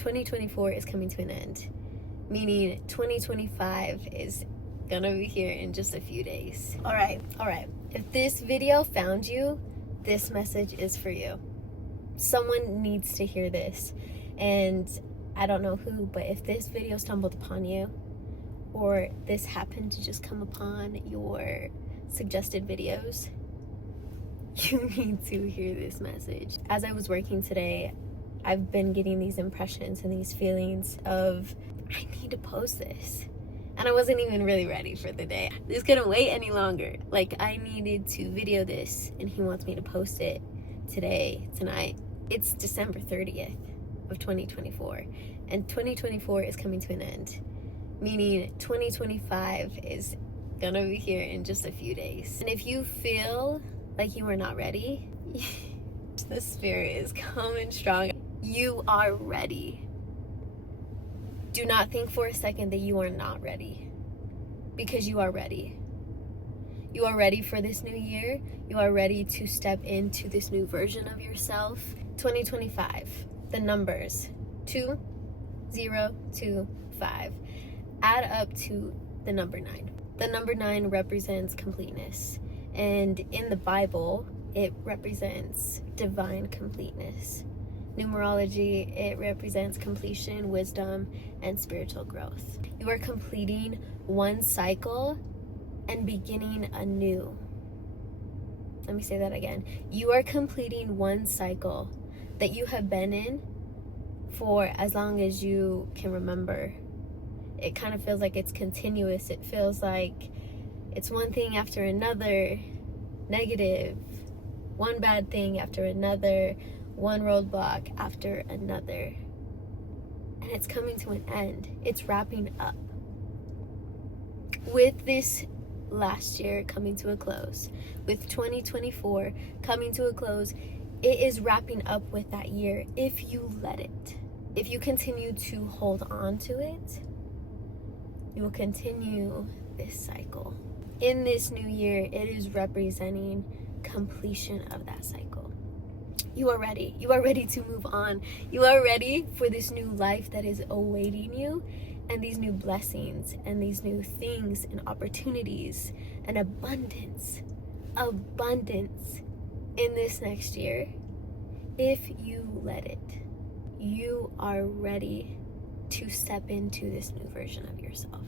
2024 is coming to an end, meaning 2025 is gonna be here in just a few days. All right. If this video found you, this message is for you. Someone needs to hear this, and I don't know who, but if this video stumbled upon you, or this happened to just come upon your suggested videos, you need to hear this message. As I was working today, I've been getting these impressions and these feelings of, I need to post this. And I wasn't even really ready for the day. This couldn't wait any longer. Like, I needed to video this, and he wants me to post it tonight. It's December 30th of 2024, and 2024 is coming to an end, meaning 2025 is gonna be here in just a few days. And if you feel like you are not ready, the spirit is coming strong. You are ready. Do not think for a second that you are not ready, because you are ready. You are ready for this new year. You are ready to step into this new version of yourself. 2025, the numbers 2025 add up to the number 9. The number 9 represents completeness, and in the Bible, it represents divine completeness. Numerology, it represents completion, wisdom, and spiritual growth. You are completing one cycle and beginning a new. Let me say that again. You are completing one cycle that you have been in for as long as you can remember. It kind of feels like it's continuous. It feels like it's one thing after another, negative, one bad thing after another, one roadblock after another, and it's coming to an end. It's wrapping up. With this last year coming to a close, with 2024 coming to a close, it is wrapping up with that year if you let it. If you continue to hold on to it, you will continue this cycle. In this new year, it is representing completion of that cycle. You are ready. You are ready to move on. You are ready for this new life that is awaiting you, and these new blessings and these new things and opportunities and abundance in this next year. If you let it, you are ready to step into this new version of yourself.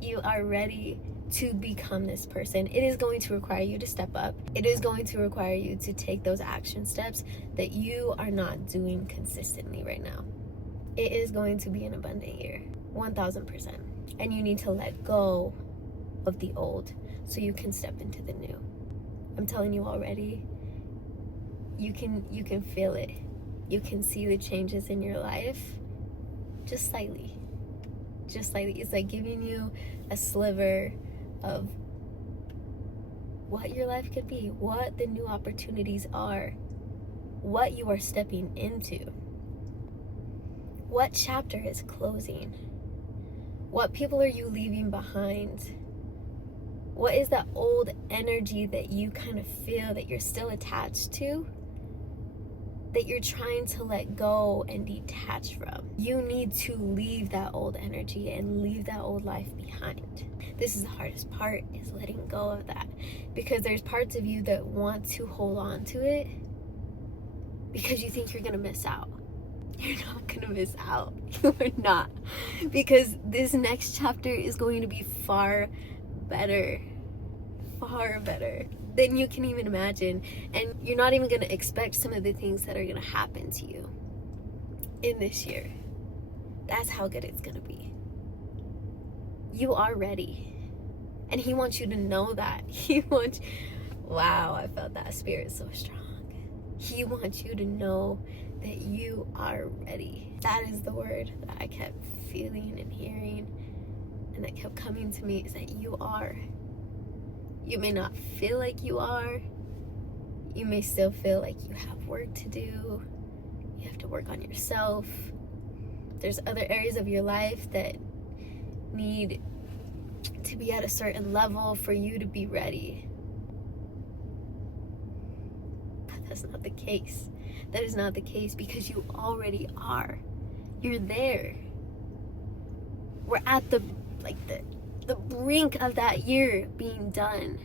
You are ready to become this person. It is going to require you to step up. It is going to require you to take those action steps that you are not doing consistently right now. It is going to be an abundant year, 1000%. And you need to let go of the old so you can step into the new. I'm telling you already, you can feel it. You can see the changes in your life just slightly. It's like giving you a sliver of what your life could be, what the new opportunities are, what you are stepping into, what chapter is closing, what people are you leaving behind, what is that old energy that you kind of feel that you're still attached to, that you're trying to let go and detach from. You need to leave that old energy and leave that old life behind. This is the hardest part, is letting go of that, because there's parts of you that want to hold on to it because you think you're gonna miss out. You're not gonna miss out. You are not, because this next chapter is going to be far better than you can even imagine, and you're not even gonna expect some of the things that are gonna happen to you in this year. That's how good it's gonna be. You are ready, and he wants you to know that. Wow, I felt that spirit so strong. He wants you to know that you are ready. That is the word that I kept feeling and hearing, and that kept coming to me, is that you are. You may not feel like you are. You may still feel like you have work to do. You have to work on yourself. There's other areas of your life that need to be at a certain level for you to be ready. But that's not the case. That is not the case, because you already are. You're there. We're at the brink of that year being done.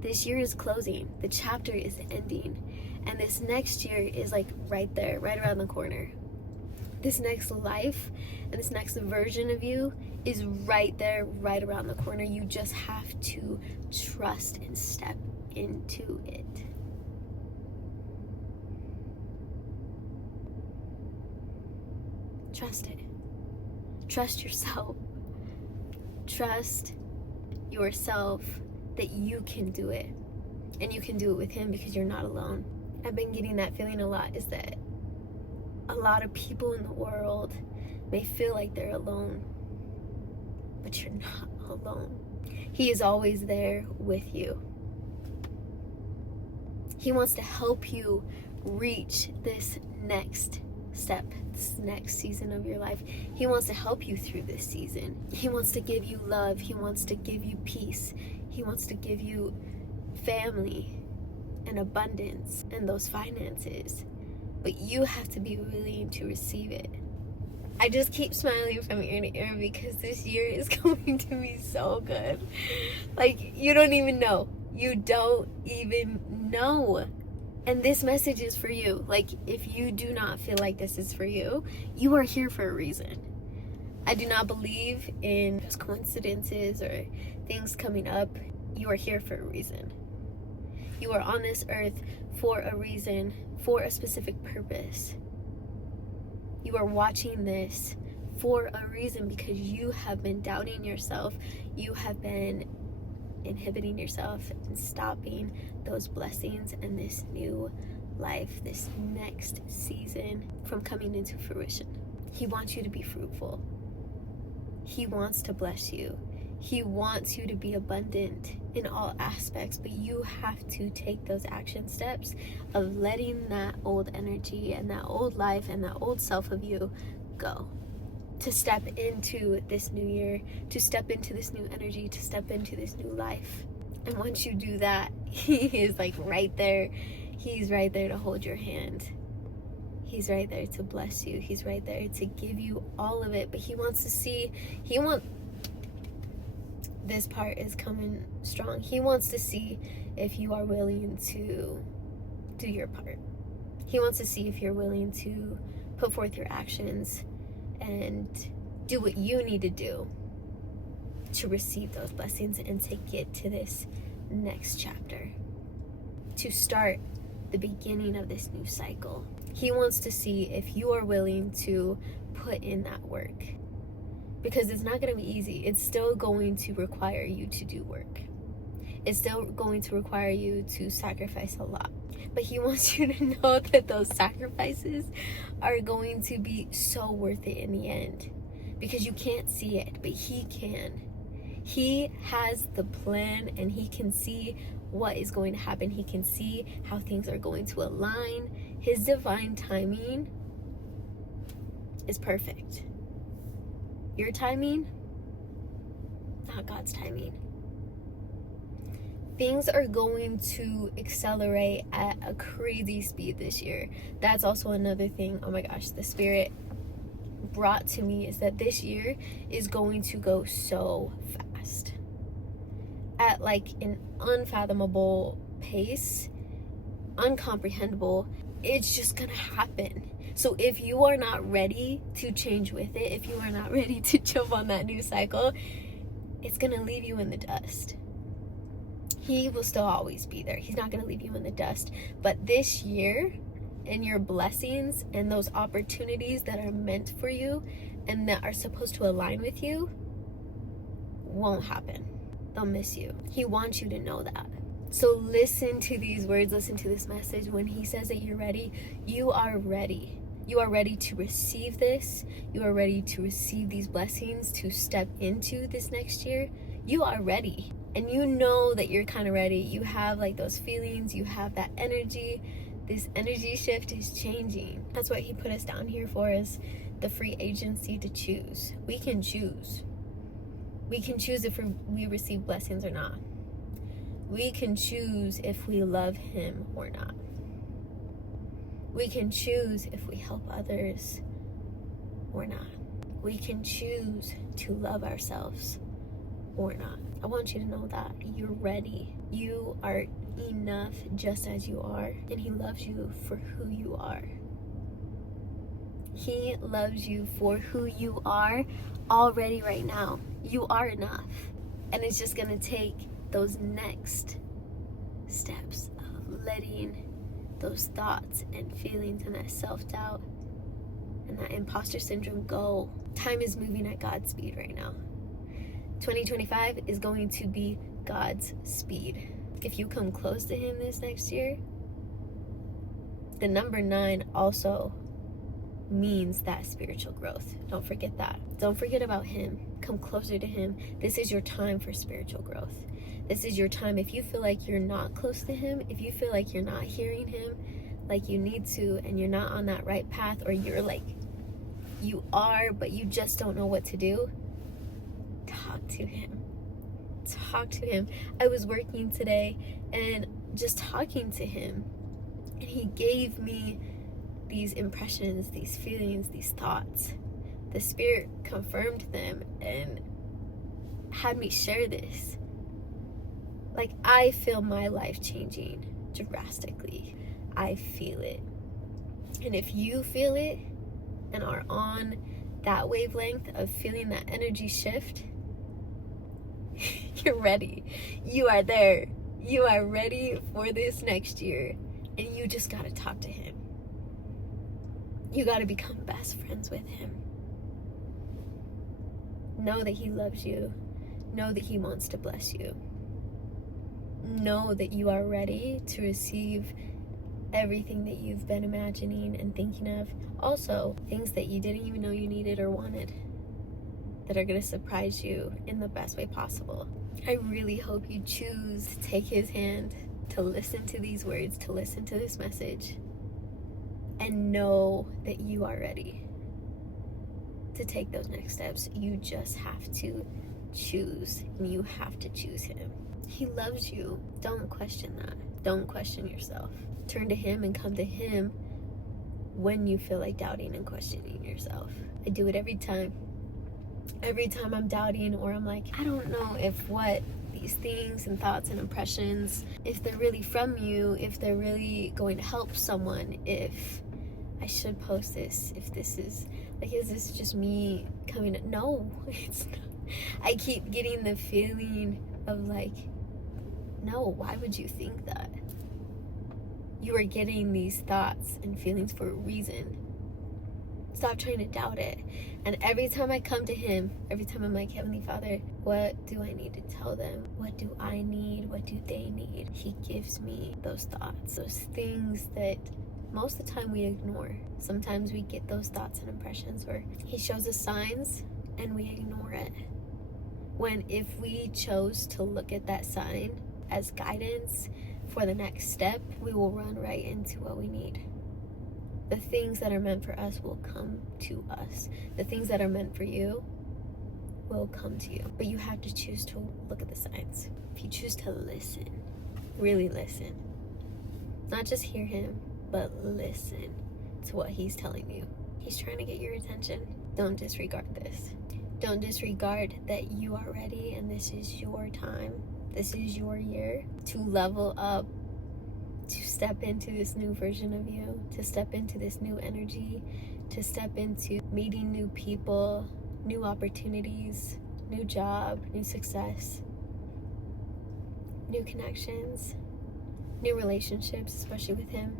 This year is closing. The chapter is ending. And this next year is like right there, right around the corner. This next life and this next version of you is right there, right around the corner. You just have to trust and step into it. Trust it. Trust yourself. Trust yourself that you can do it. And you can do it with him, because you're not alone. I've been getting that feeling a lot, is that a lot of people in the world may feel like they're alone, but you're not alone. He is always there with you. He wants to help you reach this next step, this next season of your life. He wants to help you through this season. He wants to give you love. He wants to give you peace. He wants to give you family and abundance and those finances. But you have to be willing to receive it. I just keep smiling from ear to ear, because this year is going to be so good. Like, you don't even know. You don't even know. And this message is for you. Like, if you do not feel like this is for you, you are here for a reason. I do not believe in just coincidences or things coming up. You are here for a reason. You are on this earth for a reason, for a specific purpose. You are watching this for a reason, because you have been doubting yourself. You have been inhibiting yourself and stopping those blessings and this new life, this next season from coming into fruition. He wants you to be fruitful. He wants to bless you. He wants you to be abundant in all aspects, but you have to take those action steps of letting that old energy and that old life and that old self of you go, to step into this new year, to step into this new energy, to step into this new life. And once you do that, he is like right there. He's right there to hold your hand. He's right there to bless you. He's right there to give you all of it. But he wants to see, this part is coming strong. He wants to see if you are willing to do your part. He wants to see if you're willing to put forth your actions and do what you need to do to receive those blessings and to get to this next chapter, to start the beginning of this new cycle. He wants to see if you are willing to put in that work, because it's not going to be easy. It's still going to require you to do work. It's still going to require you to sacrifice a lot. But he wants you to know that those sacrifices are going to be so worth it in the end, because you can't see it, but he can. He has the plan, and he can see what is going to happen. He can see how things are going to align. His divine timing is perfect. Your timing, not God's timing. Things are going to accelerate at a crazy speed this year. That's also another thing, oh my gosh, the Spirit brought to me, is that this year is going to go so fast. At like an unfathomable pace, uncomprehendable. It's just gonna happen. So if you are not ready to change with it, if you are not ready to jump on that new cycle, it's gonna leave you in the dust. He will still always be there. He's not gonna leave you in the dust. But this year, and your blessings and those opportunities that are meant for you and that are supposed to align with you won't happen. They'll miss you. He wants you to know that. So listen to these words, listen to this message. When he says that you're ready, you are ready. You are ready to receive this. You are ready to receive these blessings, to step into this next year. You are ready. And you know that you're kind of ready. You have like those feelings, you have that energy. This energy shift is changing. That's what he put us down here for, is the free agency to choose. We can choose. We can choose if we receive blessings or not. We can choose if we love him or not. We can choose if we help others or not. We can choose to love ourselves or not. I want you to know that you're ready. You are enough just as you are, and he loves you for who you are. He loves you for who you are already right now. You are enough. And it's just gonna take those next steps of letting those thoughts and feelings and that self-doubt and that imposter syndrome go. Time is moving at God's speed right now. 2025 is going to be God's speed. If you come close to him this next year, the number 9 also means that spiritual growth. Don't forget that. Don't forget about him. Come closer to him. This is your time for spiritual growth. This is your time. If you feel like you're not close to him, if you feel like you're not hearing him like you need to, and you're not on that right path, or you're like, you are, but you just don't know what to do, talk to him. Talk to him. I was working today and just talking to him, and he gave me these impressions, these feelings, these thoughts. The Spirit confirmed them and had me share this. Like, I feel my life changing drastically. I feel it. And if you feel it and are on that wavelength of feeling that energy shift, you're ready. You are there. You are ready for this next year. And you just gotta talk to him. You gotta become best friends with him. Know that he loves you. Know that he wants to bless you. Know that you are ready to receive everything that you've been imagining and thinking of. Also, things that you didn't even know you needed or wanted that are going to surprise you in the best way possible. I really hope you choose to take his hand, to listen to these words, to listen to this message, and know that you are ready to take those next steps. You just have to choose, and you have to choose him. He loves you. Don't question that. Don't question yourself. Turn to him and come to him when you feel like doubting and questioning yourself. I do it every time. Every time I'm doubting, or I'm like, I don't know if what these things and thoughts and impressions, if they're really from you, if they're really going to help someone, if I should post this, if this is, like, is this just me coming to, no, it's not. I keep getting the feeling of like, no, why would you think that? You are getting these thoughts and feelings for a reason. Stop trying to doubt it. And every time I come to him, every time I'm like, Heavenly Father, what do I need to tell them? What do I need? What do they need? He gives me those thoughts, those things that most of the time we ignore. Sometimes we get those thoughts and impressions where he shows us signs and we ignore it. When if we chose to look at that sign as guidance for the next step, we will run right into what we need. The things that are meant for us will come to us. The things that are meant for you will come to you. But you have to choose to look at the signs. If you choose to listen, really listen. Not just hear him, but listen to what he's telling you. He's trying to get your attention. Don't disregard this. Don't disregard that you are ready and this is your time. This is your year to level up, to step into this new version of you, to step into this new energy, to step into meeting new people, new opportunities, new job, new success, new connections, new relationships, especially with him.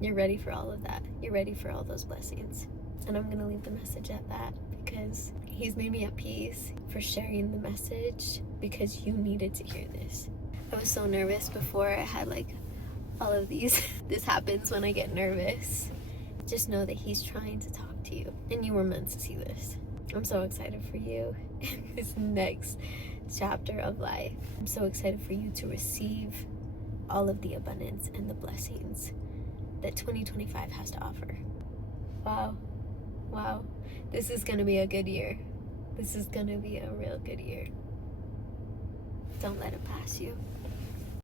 You're ready for all of that. You're ready for all those blessings. And I'm gonna leave the message at that because he's made me at peace for sharing the message because you needed to hear this. I was so nervous before. I had like all of these. This happens when I get nervous. Just know that he's trying to talk to you and you were meant to see this. I'm so excited for you in this next chapter of life. I'm so excited for you to receive all of the abundance and the blessings that 2025 has to offer. Wow. This is gonna be a good year. This is gonna be a real good year. Don't let it pass you.